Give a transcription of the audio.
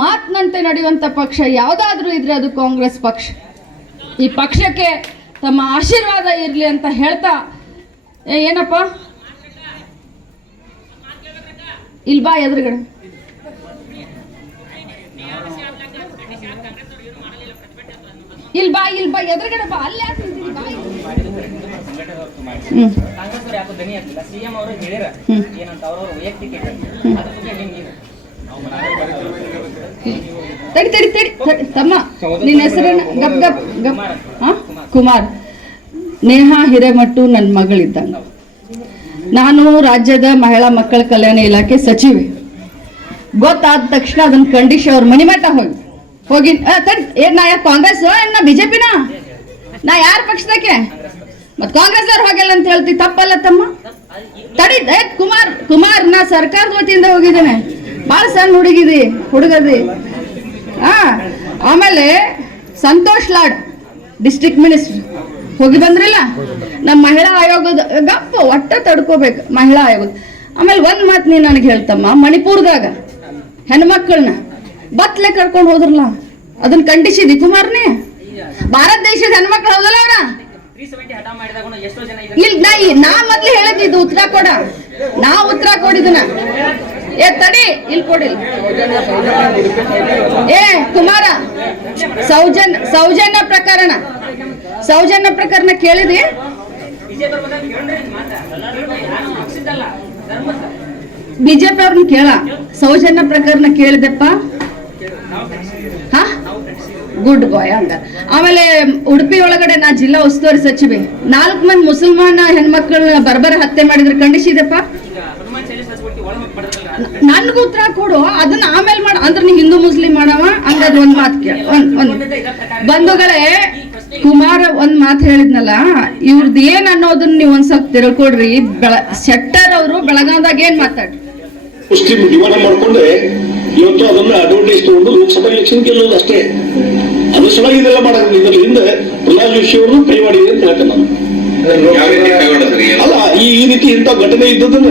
ಮಾತಿನಂತೆ ನಡೆಯುವಂತ ಪಕ್ಷ ಯಾವುದಾದ್ರೂ ಇದ್ರೆ ಅದು ಕಾಂಗ್ರೆಸ್ ಪಕ್ಷ. ಈ ಪಕ್ಷಕ್ಕೆ ತಮ್ಮ ಆಶೀರ್ವಾದ ಇರಲಿ ಅಂತ ಹೇಳ್ತಾ, ಏನಪ್ಪ ಇಲ್ಲಿ ಬಾ ಎದುರುಗಡೆ, ಇಲ್ಲಿ ಬಾ ಎದುರುಗಡೆ ಬಾ, ಅಲ್ಲಿ ತಡಿ ತಮ್ಮ, ನಿನ್ನ ಹೆಸರೇನು? ಗಪ್ ಗಪ್ ಗಪ್. ಕುಮಾರ್. ನೇಹಾ ಹಿರೇಮಠು ನನ್ನ ಮಗಳಿದ್ದಂಗ. ನಾನು ರಾಜ್ಯದ ಮಹಿಳಾ ಮಕ್ಕಳ ಕಲ್ಯಾಣ ಇಲಾಖೆ ಸಚಿವೆ. ಗೊತ್ತಾದ ತಕ್ಷಣ ಅದನ್ನ ಖಂಡಿಸಿ ಅವ್ರ ಮನಿ ಮಠ ಹೋಗಿ ತಡಿ, ನಾ ಯಾಕೆ ಕಾಂಗ್ರೆಸ್ ನಾ ಬಿಜೆಪಿನ? ನಾ ಯಾರ ಪಕ್ಷದಕ್ಕೆ? ಮತ್ ಕಾಂಗ್ರೆಸ್ ಅವ್ರು ಹೋಗಲ್ಲ ಅಂತ ಹೇಳ್ತಿ, ತಪ್ಪಲ್ಲ ತಮ್ಮ? ತಡಿ ಕುಮಾರ್, ನಾ ಸರ್ಕಾರದ ವತಿಯಿಂದ ಹೋಗಿದ್ದೇನೆ. ಬಹಳ ಸಣ್ಣ ಹುಡುಗದಿ. ಆಮೇಲೆ ಸಂತೋಷ್ ಲಾಡ್ ಡಿಸ್ಟ್ರಿಕ್ಟ್ ಮಿನಿಸ್ಟರ್ ಹೋಗಿ ಬಂದ್ರಲ್ಲ. ನಮ್ಮ ಮಹಿಳಾ ಆಯೋಗದ ಗಪ್ಪ ಒಟ್ಟ ತಡ್ಕೋಬೇಕು ಮಹಿಳಾ ಆಯೋಗದ. ಆಮೇಲೆ ಒಂದ್ ಮಾತು ನೀನ್ ನನಗೆ ಹೇಳ್ತಮ್ಮ, ಮಣಿಪುರದಾಗ ಹೆಣ್ಮಕ್ಳನ್ನ ಬತ್ಲೆ ಕರ್ಕೊಂಡು ಹೋದ್ರಲ್ಲ, ಅದನ್ನ ಖಂಡಿಸಿದಿ ಕುಮಾರ್ನೇ? ಭಾರತ ದೇಶದ ಹೆಣ್ಮಕ್ಳು ಹೌದಲ್ಲ ಅವ್ರ? ನಾ ಮೊದ್ಲು ಹೇಳಿದ್ದು ಉತ್ತರ ಕೊಡ, ನಾ ಉತ್ತರ ಕೊಡಿದನ. ತಡಿ, ಇಲ್ಲಿ ಕೊಡಿಲ್ಲ. ಕುಮಾರ, ಸೌಜನ್ಯ ಪ್ರಕರಣ ಕೇಳಿದಿ? ಬಿಜೆಪಿ ಅವ್ರನ್ನ ಕೇಳ. ಸೌಜನ್ಯ ಪ್ರಕರಣ ಕೇಳಿದೆಪ್ಪ? ಗುಡ್ ಬಾಯ್. ಹಂಗ ಆಮೇಲೆ ಉಡುಪಿ ಒಳಗಡೆ ನಾ ಜಿಲ್ಲಾ ಉಸ್ತುವಾರಿ ಸಚಿವೆ, 4 ಮಂದಿ ಮುಸಲ್ಮಾನ ಹೆಣ್ಮಕ್ಳನ್ನ ಬರ್ಬರ ಹತ್ಯೆ ಮಾಡಿದ್ರೆ ಖಂಡಿಸಿದೆಪ್ಪ? ನನ್ಗೂ ಉತ್ತರ ಕೊಡು, ಅದನ್ನ ಆಮೇಲೆ ಮಾಡ. ಅಂದ್ರೆ ನೀ ಹಿಂದೂ ಮುಸ್ಲಿಂ ಮಾಡವ ಹಂಗಾದ್ರೆ ಒಂದ್ ಮಾತು ಕೇಳ. ಬಂಧುಗಳೇ, ಕುಮಾರ್ ಒಂದ್ ಮಾತು ಹೇಳಿದ್ನಲ್ಲ, ಇವ್ರದ್ದು ಏನ್ ಅನ್ನೋದನ್ನ ನೀವು ಒಂದ್ ಸ್ವಲ್ಪ ತಿಳ್ಕೊಡ್ರಿ. ಶೆಟ್ಟರ್ ಅವರು ಬೆಳಗಾವದಾಗ ಏನ್ ಮಾತಾಡ್ರಿ? ಮುಸ್ಲಿಂ ಜೀವನ ಮಾಡ್ಕೊಂಡ್ರೆ ಇವತ್ತು ಅದನ್ನ ಅಡ್ವಾಂಟೇಜ್ ತಗೊಂಡು ಲೋಕಸಭಾ ಎಲೆಕ್ಷನ್ ಗೆಲ್ಲೋದು ಅಷ್ಟೇ. ಅದು ಸಲುವಾಗಿ ಇದೆಲ್ಲ ಮಾಡೋದು. ಇದರ ಹಿಂದೆ ಪ್ರಹ್ಲಾದ್ ಜೋಶಿ ಅವರು ಕೈ ಮಾಡಿದೆ ಅಂತ ಹೇಳ್ತೇನೆ ನಾನು. ಅಲ್ಲ, ಈ ರೀತಿ ಇಂಥ ಘಟನೆ ಇದ್ದದನ್ನ